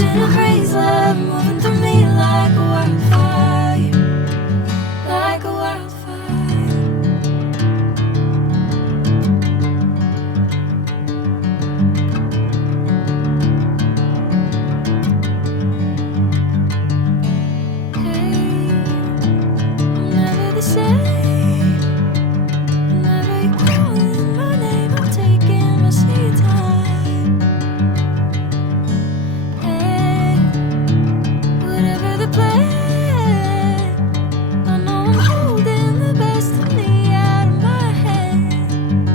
Catching a breeze, love moving through me like a wildfire, like a wildfire. Hey, I'm never the same. Whenever you're calling my name, I'm taking my sweet time. Hey, whatever the plan, I know I'm holding the best of me out of my hand.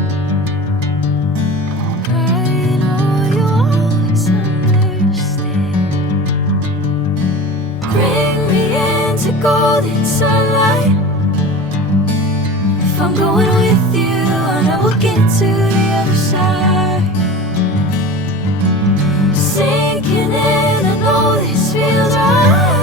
I know you always understand. Bring me into golden sunlight. If I'm going with you, I know we'll get to the other side. Sinking in, I know this feels right.